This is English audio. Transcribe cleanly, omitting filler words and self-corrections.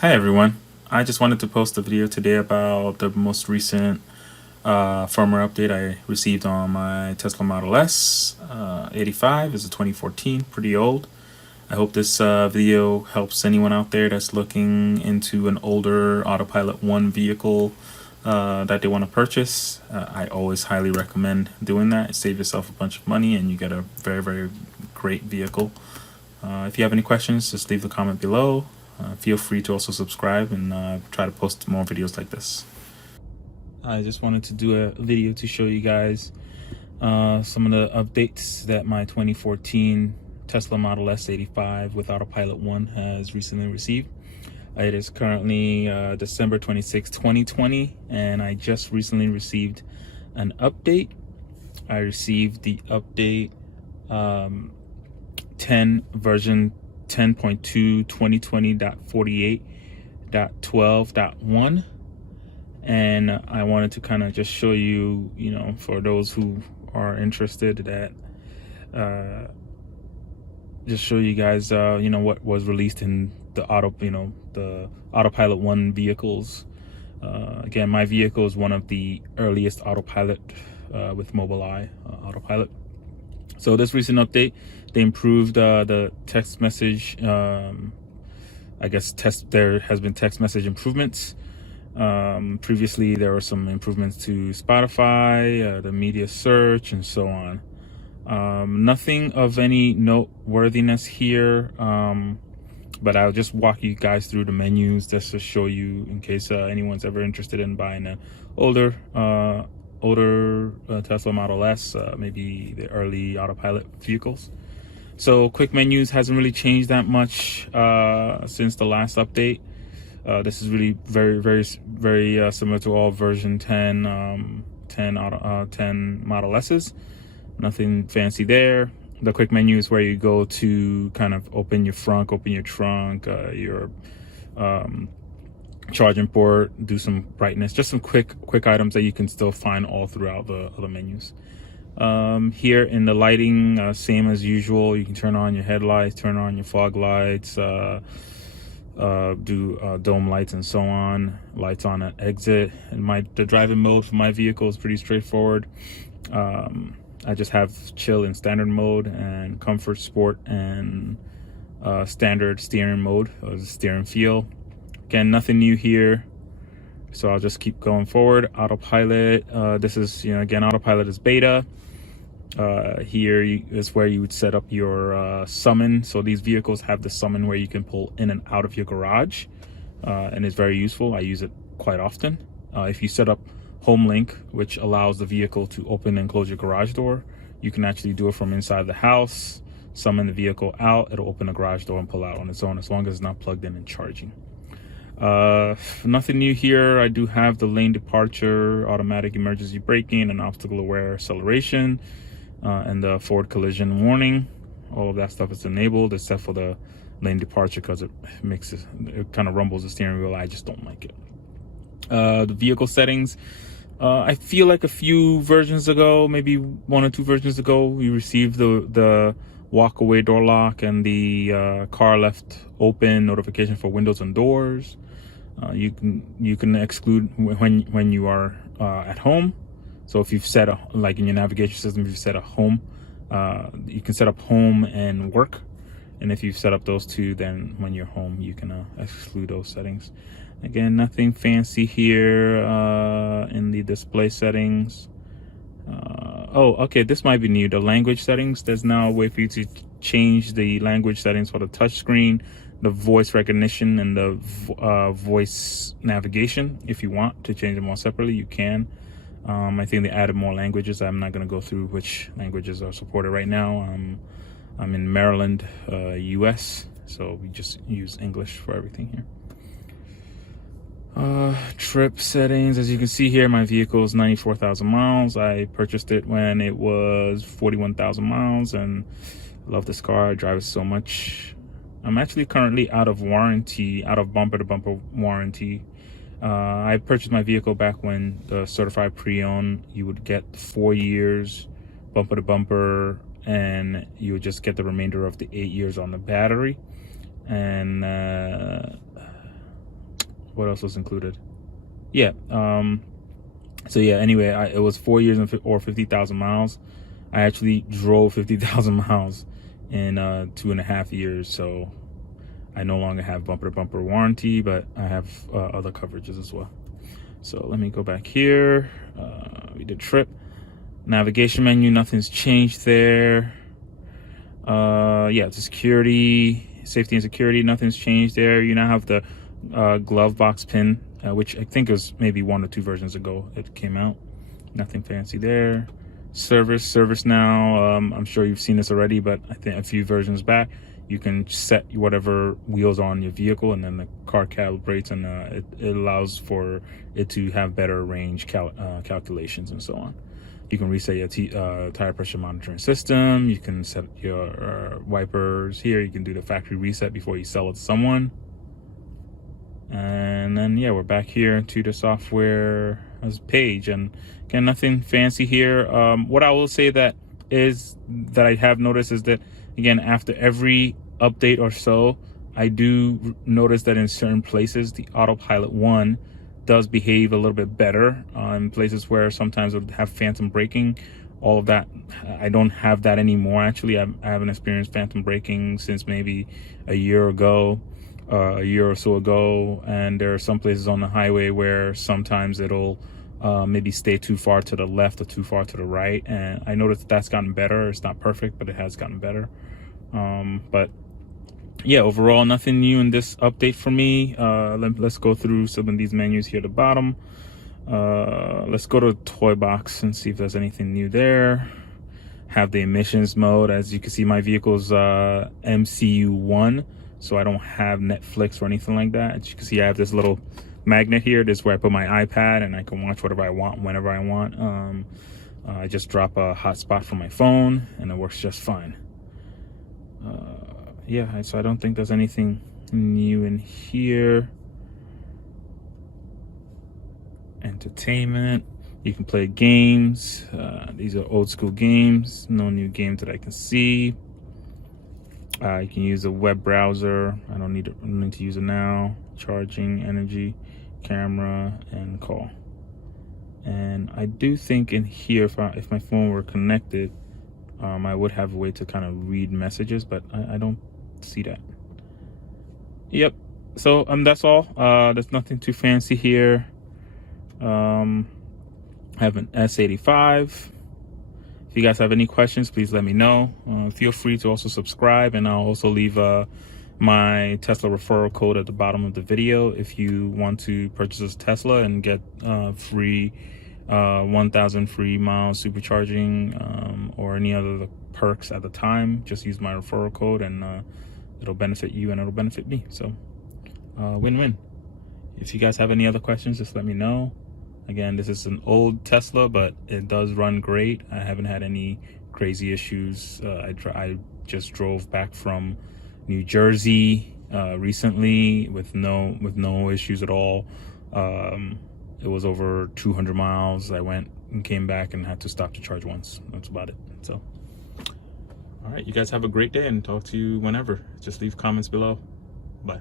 Hi everyone. I just wanted to post a video today about the most recent firmware update I received on my Tesla Model S 85. It's a 2014, pretty old. I hope this video helps anyone out there that's looking into an older Autopilot 1 vehicle that they want to purchase. I always highly recommend doing that. Save yourself a bunch of money and you get a very, very great vehicle. If you have any questions, just leave the comment below. Feel free to also subscribe and try to post more videos like this. I just wanted to do a video to show you guys some of the updates that my 2014 Tesla Model S 85 with Autopilot 1 has recently received. It is currently December 26, 2020, and I just recently received an update. I received the update version 10.2 2020.48.12.1, and I wanted to kind of just show you, for those who are interested, that just show you guys what was released in the Autopilot 1 vehicles. Again, my vehicle is one of the earliest Autopilot with Mobileye Autopilot. So this recent update, they improved the text message. I guess there has been text message improvements. Previously, there were some improvements to Spotify, the media search, and so on. Nothing of any noteworthiness here, but I'll just walk you guys through the menus just to show you, in case anyone's ever interested in buying an older Tesla Model S, maybe the early Autopilot vehicles. So quick menus hasn't really changed that much since the last update. This is really very similar to all version 10 Model S's. Nothing fancy there. The quick menu is where you go to kind of open your trunk, your charging port, do some brightness, just some quick items that you can still find all throughout the other menus. Here in the lighting, same as usual. You can turn on your headlights, turn on your fog lights, do dome lights and so on. Lights on at exit. And the driving mode for my vehicle is pretty straightforward. I just have chill in standard mode, and comfort, sport, and standard steering mode, the steering feel. Again, nothing new here, so I'll just keep going forward. Autopilot, this is, again, Autopilot is beta. Here is where you would set up your summon. So these vehicles have the summon where you can pull in and out of your garage, and it's very useful. I use it quite often. If you set up Home Link, which allows the vehicle to open and close your garage door, you can actually do it from inside the house, summon the vehicle out, it'll open the garage door and pull out on its own, as long as it's not plugged in and charging. Nothing new here. I do have the lane departure, automatic emergency braking, and obstacle aware acceleration, and the forward collision warning. All of that stuff is enabled except for the lane departure, because it kind of rumbles the steering wheel. I just don't like it. The vehicle settings, I feel like a few versions ago, maybe 1 or 2 versions ago, we received the walk away door lock and the car left open notification for windows and doors. You can exclude when you are at home. So if you've set like in your navigation system, if you've set a home, you can set up home and work. And if you've set up those two, then when you're home, you can exclude those settings. Again, nothing fancy here in the display settings. Oh, okay, this might be new. The language settings, there's now a way for you to change the language settings for the touchscreen, the voice recognition, and the voice navigation. If you want to change them all separately, you can. I think they added more languages. I'm not going to go through which languages are supported right now. I'm in Maryland, US, so we just use English for everything here. Trip settings, as you can see here, my vehicle is 94,000 miles. I purchased it when it was 41,000 miles, and I love this car. I drive it so much. I'm actually currently out of bumper to bumper warranty. I purchased my vehicle back when the certified pre-owned, you would get 4 years bumper to bumper, and you would just get the remainder of the 8 years on the battery. And what else was included? Yeah. So yeah, anyway, it was 4 years or 50,000 miles. I actually drove 50,000 miles in 2.5 years. So I no longer have bumper to bumper warranty, but I have other coverages as well. So let me go back here. We did trip. Navigation menu, nothing's changed there. Yeah, the security, safety and security, nothing's changed there. You now have the glove box pin, which I think was maybe 1 or 2 versions ago it came out. Nothing fancy there. Service now. I'm sure you've seen this already, but I think a few versions back, you can set whatever wheels are on your vehicle, and then the car calibrates, and it allows for it to have better range calculations and so on. You can reset your tire pressure monitoring system. You can set your wipers here. You can do the factory reset before you sell it to someone. And then yeah, we're back here to the software as page, and again, nothing fancy here. What I will say that I have noticed is that, again, after every update or so, I do notice that in certain places the Autopilot 1 does behave a little bit better. In places where sometimes it would have phantom braking, all of that, I don't have that anymore. Actually, I haven't experienced phantom braking since maybe a year or so ago. And there are some places on the highway where sometimes it'll maybe stay too far to the left or too far to the right, and I noticed that's gotten better. It's not perfect, but it has gotten better. But yeah, overall, nothing new in this update for me. Let's go through some of these menus here at the bottom. Let's go to toy box and see if there's anything new there. Have the emissions mode. As you can see, my vehicle's MCU1, so I don't have Netflix or anything like that. As you can see, I have this little magnet here. This is where I put my iPad, and I can watch whatever I want whenever I want. I just drop a hotspot from my phone, and it works just fine. Yeah, so I don't think there's anything new in here. Entertainment, you can play games. These are old school games, no new games that I can see. You can use a web browser. I don't need to use it now. Charging, energy, camera, and call. And I do think in here, if my phone were connected, I would have a way to kind of read messages, but I don't see that. Yep. So that's all. There's nothing too fancy here. I have an S85. If you guys have any questions, please let me know. Feel free to also subscribe, and I'll also leave my Tesla referral code at the bottom of the video if you want to purchase a Tesla and get free 1,000 free miles supercharging, or any other perks at the time. Just use my referral code, and it'll benefit you and it'll benefit me. So win-win. If you guys have any other questions, just let me know. Again, this is an old Tesla, but it does run great. I haven't had any crazy issues. I just drove back from New Jersey recently with no issues at all. It was over 200 miles. I went and came back and had to stop to charge once. That's about it. So, all right, you guys have a great day, and talk to you whenever. Just leave comments below. Bye.